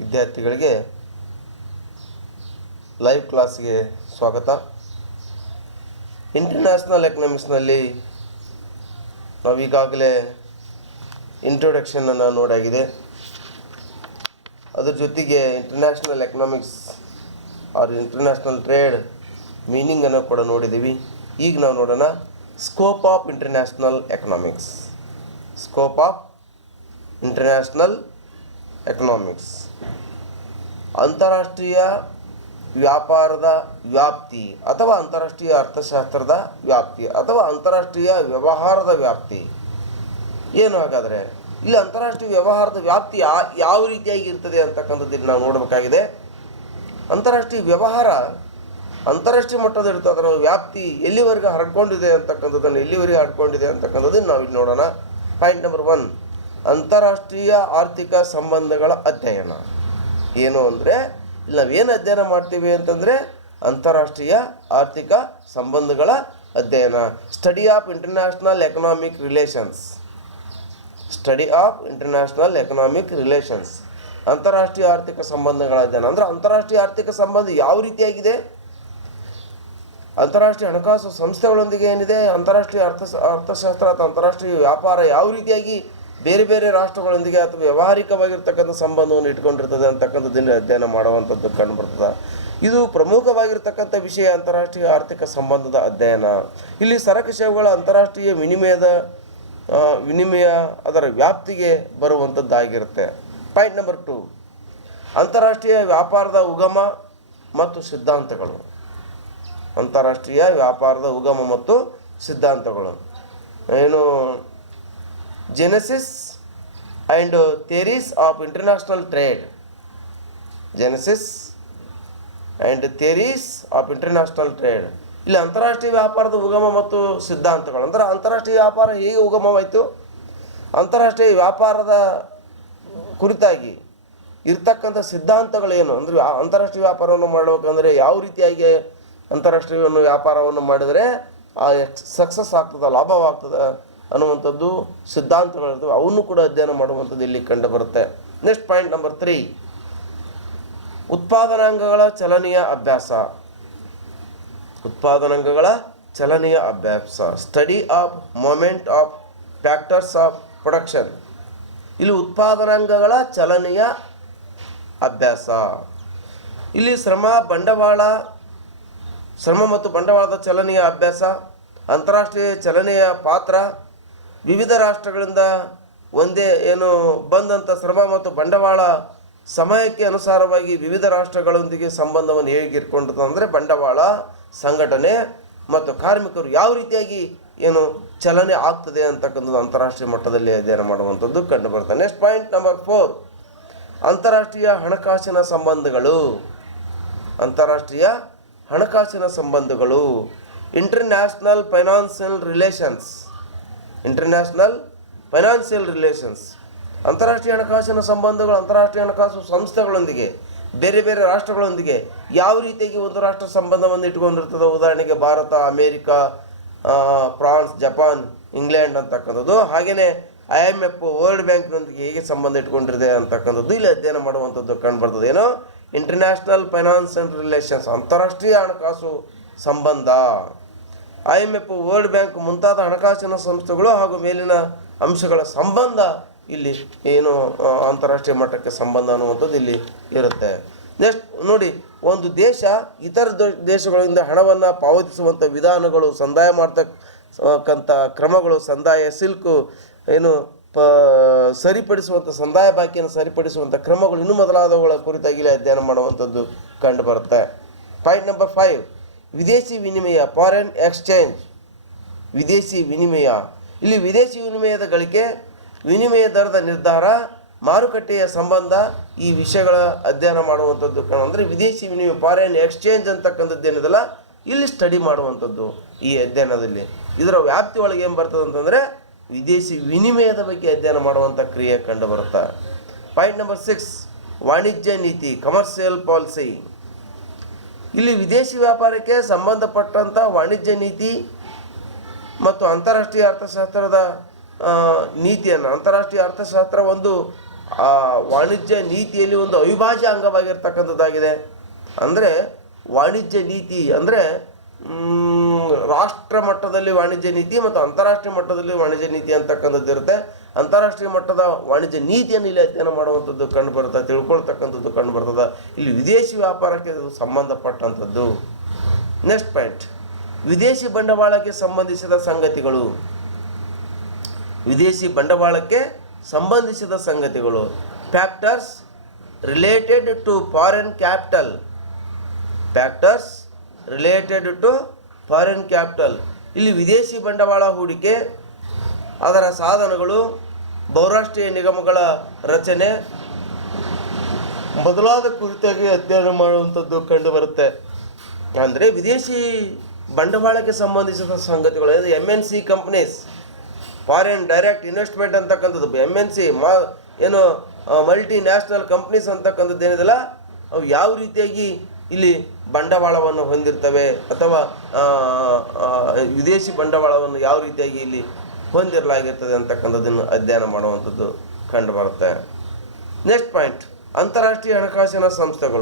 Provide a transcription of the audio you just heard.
ವಿದ್ಯಾರ್ಥಿಗಳಿಗೆ ಲೈವ್ ಕ್ಲಾಸ್ಗೆ ಸ್ವಾಗತ. ಇಂಟರ್ನ್ಯಾಷನಲ್ ಎಕನಾಮಿಕ್ಸ್ನಲ್ಲಿ ನಾವು ಈಗಾಗಲೇ ಇಂಟ್ರೊಡಕ್ಷನನ್ನು ನೋಡಾಗಿದೆ. ಅದ್ರ ಜೊತೆಗೆ international economics or international trade ಮೀನಿಂಗನ್ನು ಕೂಡ ನೋಡಿದ್ದೀವಿ. ಈಗ ನಾವು ನೋಡೋಣ scope of international economics. Scope of international economics ಅಂತಾರಾಷ್ಟ್ರೀಯ ವ್ಯಾಪಾರದ ವ್ಯಾಪ್ತಿ ಅಥವಾ ಅಂತಾರಾಷ್ಟ್ರೀಯ ಅರ್ಥಶಾಸ್ತ್ರದ ವ್ಯಾಪ್ತಿ ಅಥವಾ ಅಂತಾರಾಷ್ಟ್ರೀಯ ವ್ಯವಹಾರದ ವ್ಯಾಪ್ತಿ ಏನು? ಹಾಗಾದರೆ ಇಲ್ಲಿ ಅಂತಾರಾಷ್ಟ್ರೀಯ ವ್ಯವಹಾರದ ವ್ಯಾಪ್ತಿ ಯಾವ ರೀತಿಯಾಗಿ ಇರ್ತದೆ ಅಂತಕ್ಕಂಥದ್ದು ನಾವು ನೋಡಬೇಕಾಗಿದೆ. ಅಂತಾರಾಷ್ಟ್ರೀಯ ವ್ಯವಹಾರ ಅಂತಾರಾಷ್ಟ್ರೀಯ ಮಟ್ಟದ ಇರ್ತದೆ, ಅದರ ವ್ಯಾಪ್ತಿ ಎಲ್ಲಿವರೆಗೆ ಹರಡ್ಕೊಂಡಿದೆ ಅಂತಕ್ಕಂಥದ್ದನ್ನು ನಾವು ಇಲ್ಲಿ ನೋಡೋಣ. ಪಾಯಿಂಟ್ ನಂಬರ್ 1, ಅಂತಾರಾಷ್ಟ್ರೀಯ ಆರ್ಥಿಕ ಸಂಬಂಧಗಳ ಅಧ್ಯಯನ. ಏನು ಅಂದರೆ ಇಲ್ಲಿ ನಾವೇನು ಅಧ್ಯಯನ ಮಾಡ್ತೀವಿ ಅಂತಂದರೆ ಅಂತಾರಾಷ್ಟ್ರೀಯ ಆರ್ಥಿಕ ಸಂಬಂಧಗಳ ಅಧ್ಯಯನ. Study of international economic relations. Study of international economic relations, ಅಂತಾರಾಷ್ಟ್ರೀಯ ಆರ್ಥಿಕ ಸಂಬಂಧಗಳ ಅಧ್ಯಯನ. ಅಂದರೆ ಅಂತಾರಾಷ್ಟ್ರೀಯ ಆರ್ಥಿಕ ಸಂಬಂಧ ಯಾವ ರೀತಿಯಾಗಿದೆ, ಅಂತಾರಾಷ್ಟ್ರೀಯ ಹಣಕಾಸು ಸಂಸ್ಥೆಗಳೊಂದಿಗೆ ಏನಿದೆ, ಅಂತಾರಾಷ್ಟ್ರೀಯ ಅರ್ಥಶಾಸ್ತ್ರ ಅಥವಾ ಅಂತಾರಾಷ್ಟ್ರೀಯ ವ್ಯಾಪಾರ ಯಾವ ರೀತಿಯಾಗಿ ಬೇರೆ ಬೇರೆ ರಾಷ್ಟ್ರಗಳೊಂದಿಗೆ ಅಥವಾ ವ್ಯಾವಹಾರಿಕವಾಗಿರ್ತಕ್ಕಂಥ ಸಂಬಂಧವನ್ನು ಇಟ್ಕೊಂಡಿರ್ತದೆ ಅಂತಕ್ಕಂಥದ್ದನ್ನು ಅಧ್ಯಯನ ಮಾಡುವಂಥದ್ದು ಕಂಡುಬರ್ತದೆ. ಇದು ಪ್ರಮುಖವಾಗಿರ್ತಕ್ಕಂಥ ವಿಷಯ, ಅಂತಾರಾಷ್ಟ್ರೀಯ ಆರ್ಥಿಕ ಸಂಬಂಧದ ಅಧ್ಯಯನ. ಇಲ್ಲಿ ಸರಕು ಸೇವೆಗಳ ಅಂತಾರಾಷ್ಟ್ರೀಯ ವಿನಿಮಯ ಅದರ ವ್ಯಾಪ್ತಿಗೆ ಬರುವಂಥದ್ದಾಗಿರುತ್ತೆ. ಪಾಯಿಂಟ್ ನಂಬರ್ 2, ಅಂತಾರಾಷ್ಟ್ರೀಯ ವ್ಯಾಪಾರದ ಉಗಮ ಮತ್ತು ಸಿದ್ಧಾಂತಗಳು. ಅಂತಾರಾಷ್ಟ್ರೀಯ ವ್ಯಾಪಾರದ ಉಗಮ ಮತ್ತು ಸಿದ್ಧಾಂತಗಳು ಏನು? Genesis and theories of international trade. Genesis and theories of international trade. ಇಲ್ಲಿ ಅಂತಾರಾಷ್ಟ್ರೀಯ ವ್ಯಾಪಾರದ ಉಗಮ ಮತ್ತು ಸಿದ್ಧಾಂತಗಳು ಅಂದರೆ ಅಂತಾರಾಷ್ಟ್ರೀಯ ವ್ಯಾಪಾರ ಹೇಗೆ ಉಗಮವಾಯಿತು, ಅಂತಾರಾಷ್ಟ್ರೀಯ ವ್ಯಾಪಾರದ ಕುರಿತಾಗಿ ಇರ್ತಕ್ಕಂಥ ಸಿದ್ಧಾಂತಗಳೇನು, ಅಂದರೆ ಅಂತಾರಾಷ್ಟ್ರೀಯ ವ್ಯಾಪಾರವನ್ನು ಮಾಡಬೇಕಂದ್ರೆ ಯಾವ ರೀತಿಯಾಗಿ ಅಂತಾರಾಷ್ಟ್ರೀಯ ವ್ಯಾಪಾರವನ್ನು ಮಾಡಿದರೆ ಸಕ್ಸಸ್ ಆಗ್ತದೆ, ಲಾಭವಾಗ್ತದೆ ಅನ್ನುವಂಥದ್ದು ಸಿದ್ಧಾಂತಗಳಿರ್ತವೆ. ಅವನ್ನು ಕೂಡ ಅಧ್ಯಯನ ಮಾಡುವಂಥದ್ದು ಇಲ್ಲಿ ಕಂಡು ಬರುತ್ತೆ. ನೆಕ್ಸ್ಟ್ ಪಾಯಿಂಟ್ ನಂಬರ್ 3, ಉತ್ಪಾದನಾಂಗಗಳ ಚಲನೆಯ ಅಭ್ಯಾಸ. ಉತ್ಪಾದನಾಂಗಗಳ ಚಲನೆಯ ಅಭ್ಯಾಸ. Study of moment of factors of production. ಇಲ್ಲಿ ಉತ್ಪಾದನಾಂಗಗಳ ಚಲನೆಯ ಅಭ್ಯಾಸ. ಇಲ್ಲಿ ಶ್ರಮ ಮತ್ತು ಬಂಡವಾಳದ ಚಲನೆಯ ಅಭ್ಯಾಸ, ಅಂತಾರಾಷ್ಟ್ರೀಯ ಚಲನೆಯ ಪಾತ್ರ, ವಿವಿಧ ರಾಷ್ಟ್ರಗಳಿಂದ ಒಂದೇ ಬಂದಂಥ ಶ್ರಮ ಮತ್ತು ಬಂಡವಾಳ ಸಮಯಕ್ಕೆ ಅನುಸಾರವಾಗಿ ವಿವಿಧ ರಾಷ್ಟ್ರಗಳೊಂದಿಗೆ ಸಂಬಂಧವನ್ನು ಹೇಗಿರ್ಕೊಂಡಿರ್ತದೆ ಅಂದರೆ ಬಂಡವಾಳ, ಸಂಘಟನೆ ಮತ್ತು ಕಾರ್ಮಿಕರು ಯಾವ ರೀತಿಯಾಗಿ ಚಲನೆ ಆಗ್ತದೆ ಅಂತಕ್ಕಂಥದ್ದು ಅಂತಾರಾಷ್ಟ್ರೀಯ ಮಟ್ಟದಲ್ಲಿ ಅಧ್ಯಯನ ಮಾಡುವಂಥದ್ದು ಕಂಡು ಬರ್ತದೆ. ನೆಕ್ಸ್ಟ್ ಪಾಯಿಂಟ್ ನಂಬರ್ 4, ಅಂತಾರಾಷ್ಟ್ರೀಯ ಹಣಕಾಸಿನ ಸಂಬಂಧಗಳು. ಅಂತಾರಾಷ್ಟ್ರೀಯ ಹಣಕಾಸಿನ ಸಂಬಂಧಗಳು. International financial relations. International financial relations, ಅಂತಾರಾಷ್ಟ್ರೀಯ ಹಣಕಾಸಿನ ಸಂಬಂಧಗಳು ಅಂತಾರಾಷ್ಟ್ರೀಯ ಹಣಕಾಸು ಸಂಸ್ಥೆಗಳೊಂದಿಗೆ ಬೇರೆ ಬೇರೆ ರಾಷ್ಟ್ರಗಳೊಂದಿಗೆ ಯಾವ ರೀತಿಯಾಗಿ ಒಂದು ರಾಷ್ಟ್ರ ಸಂಬಂಧವನ್ನು ಇಟ್ಕೊಂಡಿರ್ತದೆ. ಉದಾಹರಣೆಗೆ Bharat, America, France, Japan, England ಅಂತಕ್ಕಂಥದ್ದು. ಹಾಗೆಯೇ IMF ವರ್ಲ್ಡ್ ಬ್ಯಾಂಕ್ನೊಂದಿಗೆ ಹೇಗೆ ಸಂಬಂಧ ಇಟ್ಕೊಂಡಿದೆ ಅಂತಕ್ಕಂಥದ್ದು ಇಲ್ಲಿ ಅಧ್ಯಯನ ಮಾಡುವಂಥದ್ದು ಕಂಡುಬರ್ತದೆ. ಏನೋ ಇಂಟರ್ನ್ಯಾಷನಲ್ ಫೈನಾನ್ಷಿಯಲ್ ರಿಲೇಷನ್ಸ್, ಅಂತಾರಾಷ್ಟ್ರೀಯ ಹಣಕಾಸು ಸಂಬಂಧ. IMF ವರ್ಲ್ಡ್ ಬ್ಯಾಂಕ್ ಮುಂತಾದ ಹಣಕಾಸಿನ ಸಂಸ್ಥೆಗಳು ಹಾಗೂ ಮೇಲಿನ ಅಂಶಗಳ ಸಂಬಂಧ ಇಲ್ಲಿ ಅಂತಾರಾಷ್ಟ್ರೀಯ ಮಟ್ಟಕ್ಕೆ ಸಂಬಂಧ ಅನ್ನುವಂಥದ್ದು ಇಲ್ಲಿ ಇರುತ್ತೆ. ನೆಕ್ಸ್ಟ್ ನೋಡಿ, ಒಂದು ದೇಶ ಇತರ ದೇಶಗಳಿಂದ ಹಣವನ್ನು ಪಾವತಿಸುವಂಥ ವಿಧಾನಗಳು, ಸಂದಾಯ ಮಾಡ್ತಕ್ಕಂಥ ಕ್ರಮಗಳು, ಸಂದಾಯ ಸಿಲ್ಕು ಸರಿಪಡಿಸುವಂಥ ಸಂದಾಯ ಬಾಕಿಯನ್ನು ಸರಿಪಡಿಸುವಂಥ ಕ್ರಮಗಳು ಇನ್ನೂ ಮೊದಲಾದವುಗಳ ಕುರಿತಾಗಿ ಇಲ್ಲಿ ಅಧ್ಯಯನ ಮಾಡುವಂಥದ್ದು ಕಂಡು ಬರುತ್ತೆ. ಪಾಯಿಂಟ್ ನಂಬರ್ 5, ವಿದೇಶಿ ವಿನಿಮಯ, ಫಾರೆನ್ ಎಕ್ಸ್ಚೇಂಜ್. ವಿದೇಶಿ ವಿನಿಮಯ. ಇಲ್ಲಿ ವಿದೇಶಿ ವಿನಿಮಯದ ಗಳಿಕೆ, ವಿನಿಮಯ ದರದ ನಿರ್ಧಾರ, ಮಾರುಕಟ್ಟೆಯ ಸಂಬಂಧ, ಈ ವಿಷಯಗಳ ಅಧ್ಯಯನ ಮಾಡುವಂಥದ್ದು ಅಂದರೆ ವಿದೇಶಿ ವಿನಿಮಯ, ಫಾರೆನ್ ಎಕ್ಸ್ಚೇಂಜ್ ಅಂತಕ್ಕಂಥದ್ದು ಏನಿದೆಲ್ಲ ಇಲ್ಲಿ ಸ್ಟಡಿ ಮಾಡುವಂಥದ್ದು ಈ ಅಧ್ಯಯನದಲ್ಲಿ. ಇದರ ವ್ಯಾಪ್ತಿ ಒಳಗೆ ಏನು ಬರ್ತದೆ ಅಂತಂದರೆ ವಿದೇಶಿ ವಿನಿಮಯದ ಬಗ್ಗೆ ಅಧ್ಯಯನ ಮಾಡುವಂಥ ಕ್ರಿಯೆ ಕಂಡು ಬರುತ್ತೆ. ಪಾಯಿಂಟ್ ನಂಬರ್ 6, ವಾಣಿಜ್ಯ ನೀತಿ, ಕಮರ್ಷಿಯಲ್ ಪಾಲಿಸಿ. ಇಲ್ಲಿ ವಿದೇಶಿ ವ್ಯಾಪಾರಕ್ಕೆ ಸಂಬಂಧಪಟ್ಟಂಥ ವಾಣಿಜ್ಯ ನೀತಿ ಮತ್ತು ಅಂತಾರಾಷ್ಟ್ರೀಯ ಅರ್ಥಶಾಸ್ತ್ರದ ನೀತಿಯನ್ನು, ಅಂತಾರಾಷ್ಟ್ರೀಯ ಅರ್ಥಶಾಸ್ತ್ರ ಒಂದು ಆ ವಾಣಿಜ್ಯ ನೀತಿಯಲ್ಲಿ ಒಂದು ಅವಿಭಾಜ್ಯ ಅಂಗವಾಗಿರ್ತಕ್ಕಂಥದ್ದಾಗಿದೆ. ಅಂದರೆ ವಾಣಿಜ್ಯ ನೀತಿ ಅಂದರೆ ರಾಷ್ಟ್ರ ಮಟ್ಟದಲ್ಲಿ ವಾಣಿಜ್ಯ ನೀತಿ ಮತ್ತು ಅಂತಾರಾಷ್ಟ್ರೀಯ ಮಟ್ಟದಲ್ಲಿ ವಾಣಿಜ್ಯ ನೀತಿ ಅಂತಕ್ಕಂಥದ್ದು ಇರುತ್ತೆ. ಅಂತಾರಾಷ್ಟ್ರೀಯ ಮಟ್ಟದ ವಾಣಿಜ್ಯ ನೀತಿಯನ್ನು ಇಲ್ಲಿ ಅಧ್ಯಯನ ಮಾಡುವಂಥದ್ದು ಕಂಡು ಬರ್ತದೆ, ತಿಳ್ಕೊಳ್ತಕ್ಕಂಥದ್ದು ಕಂಡು ಬರ್ತದೆ. ಇಲ್ಲಿ ವಿದೇಶಿ ವ್ಯಾಪಾರಕ್ಕೆ ಸಂಬಂಧಪಟ್ಟಂಥದ್ದು. ನೆಕ್ಸ್ಟ್ ಪಾಯಿಂಟ್, ವಿದೇಶಿ ಬಂಡವಾಳಕ್ಕೆ ಸಂಬಂಧಿಸಿದ ಸಂಗತಿಗಳು. ವಿದೇಶಿ ಬಂಡವಾಳಕ್ಕೆ ಸಂಬಂಧಿಸಿದ ಸಂಗತಿಗಳು. Factors related to foreign capital. Factors related to foreign capital. ಇಲ್ಲಿ ವಿದೇಶಿ ಬಂಡವಾಳ ಹೂಡಿಕೆ, ಅದರ ಸಾಧನಗಳು, ಬಹುರಾಷ್ಟ್ರೀಯ ನಿಗಮಗಳ ರಚನೆ ಮೊದಲಾದ ಕುರಿತಾಗಿ ಅಧ್ಯಯನ ಮಾಡುವಂಥದ್ದು ಕಂಡುಬರುತ್ತೆ. ಅಂದರೆ ವಿದೇಶಿ ಬಂಡವಾಳಕ್ಕೆ ಸಂಬಂಧಿಸಿದ ಸಂಗತಿಗಳು. MNC companies, foreign direct investment ಅಂತಕ್ಕಂಥದ್ದು. MNC ಏನು ಮಲ್ಟಿ ನ್ಯಾಷನಲ್ ಕಂಪ್ನೀಸ್ ಅಂತಕ್ಕಂಥದ್ದು ಏನಿದೆಲ್ಲ ಅವು ಯಾವ ರೀತಿಯಾಗಿ ಇಲ್ಲಿ ಬಂಡವಾಳವನ್ನು ಹೊಂದಿರ್ತವೆ ಅಥವಾ ವಿದೇಶಿ ಬಂಡವಾಳವನ್ನು ಯಾವ ರೀತಿಯಾಗಿ ಇಲ್ಲಿ ಹೊಂದಿರಲಾಗಿರ್ತದೆ ಅಂತಕ್ಕಂಥದ್ದನ್ನು ಅಧ್ಯಯನ ಮಾಡುವಂಥದ್ದು ಕಂಡುಬರುತ್ತೆ. ನೆಕ್ಸ್ಟ್ ಪಾಯಿಂಟ್, ಅಂತಾರಾಷ್ಟ್ರೀಯ ಹಣಕಾಸಿನ ಸಂಸ್ಥೆಗಳು.